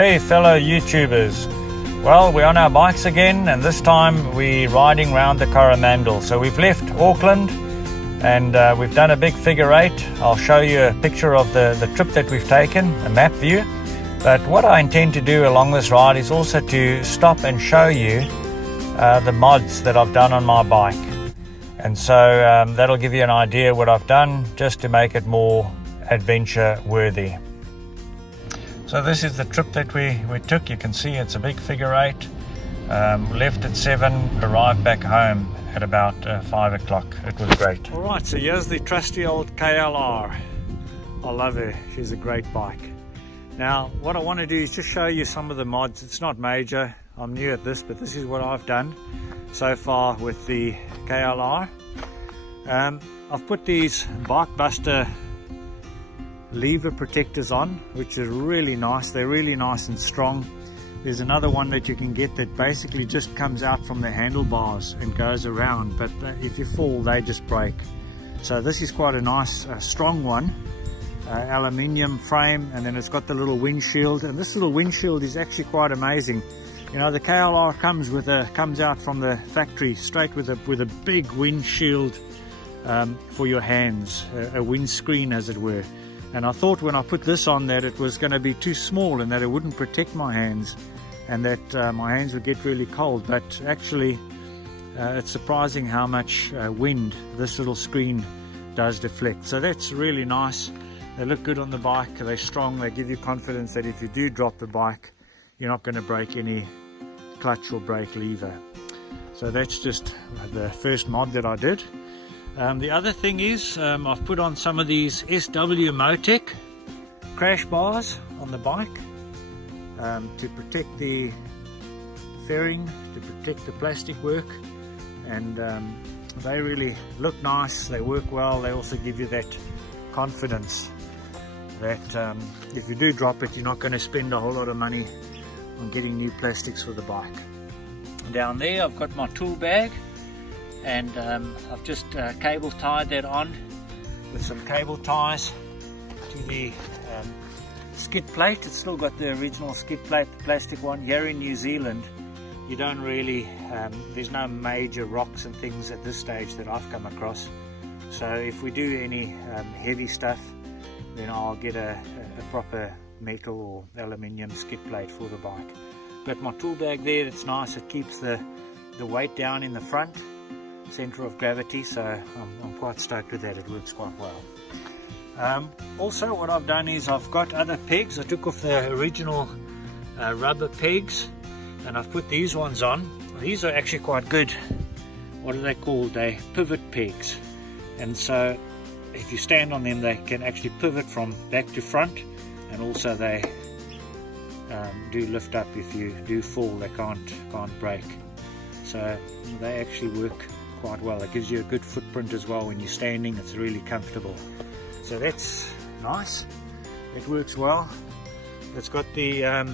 Hey fellow YouTubers, well, we're on our bikes again, and this time we're riding around the Coromandel. So we've left Auckland and we've done a big figure eight. I'll show you a picture of the trip that we've taken, a map view. But what I intend to do along this ride is also to stop and show you the mods that I've done on my bike. And so that'll give you an idea what I've done just to make it more adventure worthy. So this is the trip that we took. You can see it's a big figure eight. Left at 7, arrived back home at about 5 o'clock. It was great. All right, so here's the trusty old KLR. I love her. She's a great bike. Now, what I want to do is just show you some of the mods. It's not major. I'm new at this, but this is what I've done so far with the KLR. I've put these Bike Buster lever protectors on, which are really nice. They're really nice and strong. There's another one that you can get that basically just comes out from the handlebars and goes around, but if you fall they just break. So this is quite a nice strong one, aluminium frame, and then it's got the little windshield, and this little windshield is actually quite amazing. You know, the KLR comes out from the factory straight with a big windshield for your hands, a windscreen as it were. And I thought when I put this on that it was going to be too small and that it wouldn't protect my hands, and that my hands would get really cold, but actually it's surprising how much wind this little screen does deflect. So that's really nice. They look good on the bike, they're strong, they give you confidence that if you do drop the bike you're not going to break any clutch or brake lever. So that's just the first mod that I did. The other thing is I've put on some of these SW Motec crash bars on the bike to protect the fairing, to protect the plastic work, and they really look nice, they work well, they also give you that confidence that if you do drop it you're not going to spend a whole lot of money on getting new plastics for the bike. Down there I've got my tool bag, and I've just cable tied that on with some cable ties to the skid plate. It's still got the original skid plate, the plastic one. Here in New Zealand you don't really, there's no major rocks and things at this stage that I've come across. So if we do any heavy stuff, then I'll get a proper metal or aluminium skid plate for the bike. But my tool bag there, it's nice, it keeps the weight down in the front, center of gravity, so I'm quite stoked with that. It works quite well. Also what I've done is I've got other pegs. I took off the original rubber pegs and I've put these ones on. These are actually quite good. What are they called? They pivot pegs, and so if you stand on them they can actually pivot from back to front, and also they do lift up if you do fall. They can't break, so they actually work quite well. It gives you a good footprint as well when you're standing. It's really comfortable, so that's nice. It works well. It's got the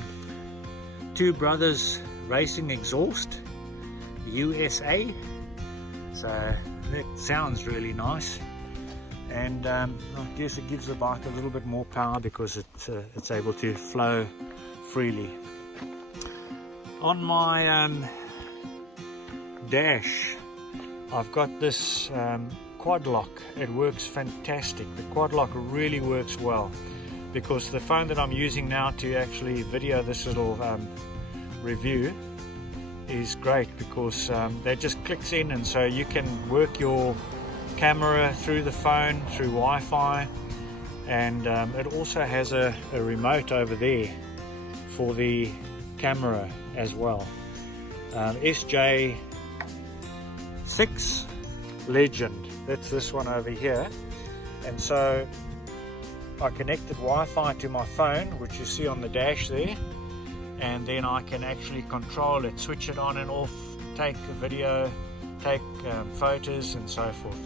Two Brothers Racing exhaust, USA, so that sounds really nice. And I guess it gives the bike a little bit more power because it's able to flow freely. On my dash I've got this quad lock. It works fantastic. The quad lock really works well, because the phone that I'm using now to actually video this little review is great, because that just clicks in, and so you can work your camera through the phone, through Wi-Fi, and it also has a remote over there for the camera as well. SJ6 Legend, that's this one over here. And so I connected Wi-Fi to my phone, which you see on the dash there, and then I can actually control it, switch it on and off, take a video, take photos and so forth.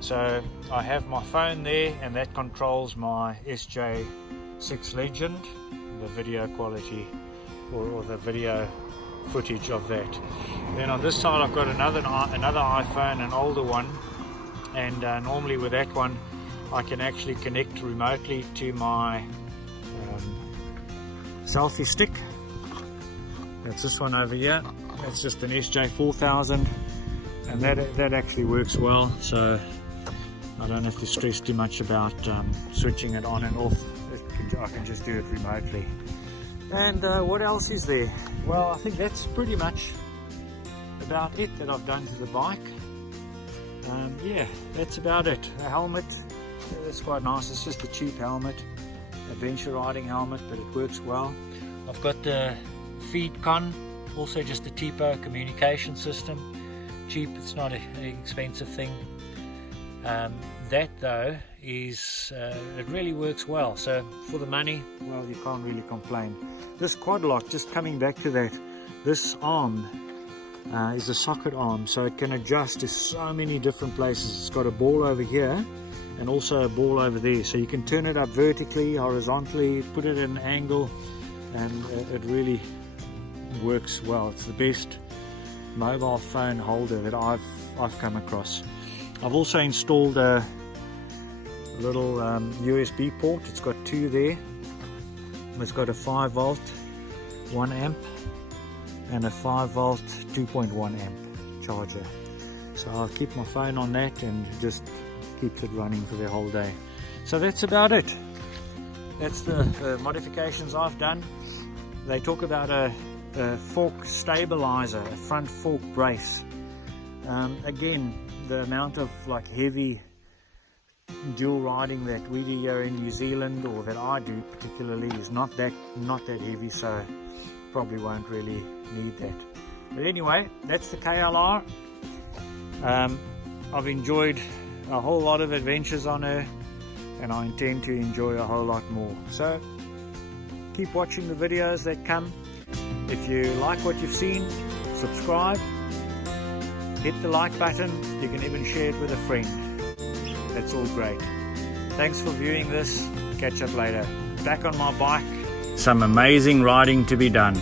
So I have my phone there, and that controls my SJ6 Legend, the video quality or the video footage of that. Then on this side I've got another iPhone, an older one, and normally with that one I can actually connect remotely to my selfie stick. That's this one over here. That's just an SJ4000, and that actually works well, so I don't have to stress too much about switching it on and off. I can just do it remotely. And what else is there? Well, I think that's pretty much about it that I've done to the bike. Yeah, that's about it. A helmet, that's quite nice. It's just a cheap helmet, adventure riding helmet, but it works well. I've got the FeedCon, also just a TPO communication system. Cheap, it's not an expensive thing. That though is it really works well, so for the money, well, you can't really complain. This quad lock, just coming back to that, this arm is a socket arm, so it can adjust to so many different places. It's got a ball over here and also a ball over there, so you can turn it up vertically, horizontally, put it at an angle, and it really works well. It's the best mobile phone holder that I've come across. I've also installed a little USB port. It's got two there. It's got a 5 volt 1 amp and a 5 volt 2.1 amp charger. So I'll keep my phone on that and just keeps it running for the whole day. So that's about it. That's the modifications I've done. They talk about a fork stabilizer, a front fork brace. Again, the amount of like heavy dual riding that we do here in New Zealand, or that I do particularly, is not that heavy, so probably won't really need that. But anyway, that's the KLR. I've enjoyed a whole lot of adventures on her, and I intend to enjoy a whole lot more. So keep watching the videos that come. If you like what you've seen, subscribe, hit the like button. You can even share it with a friend. That's all great. Thanks for viewing this. Catch up later. Back on my bike. Some amazing riding to be done.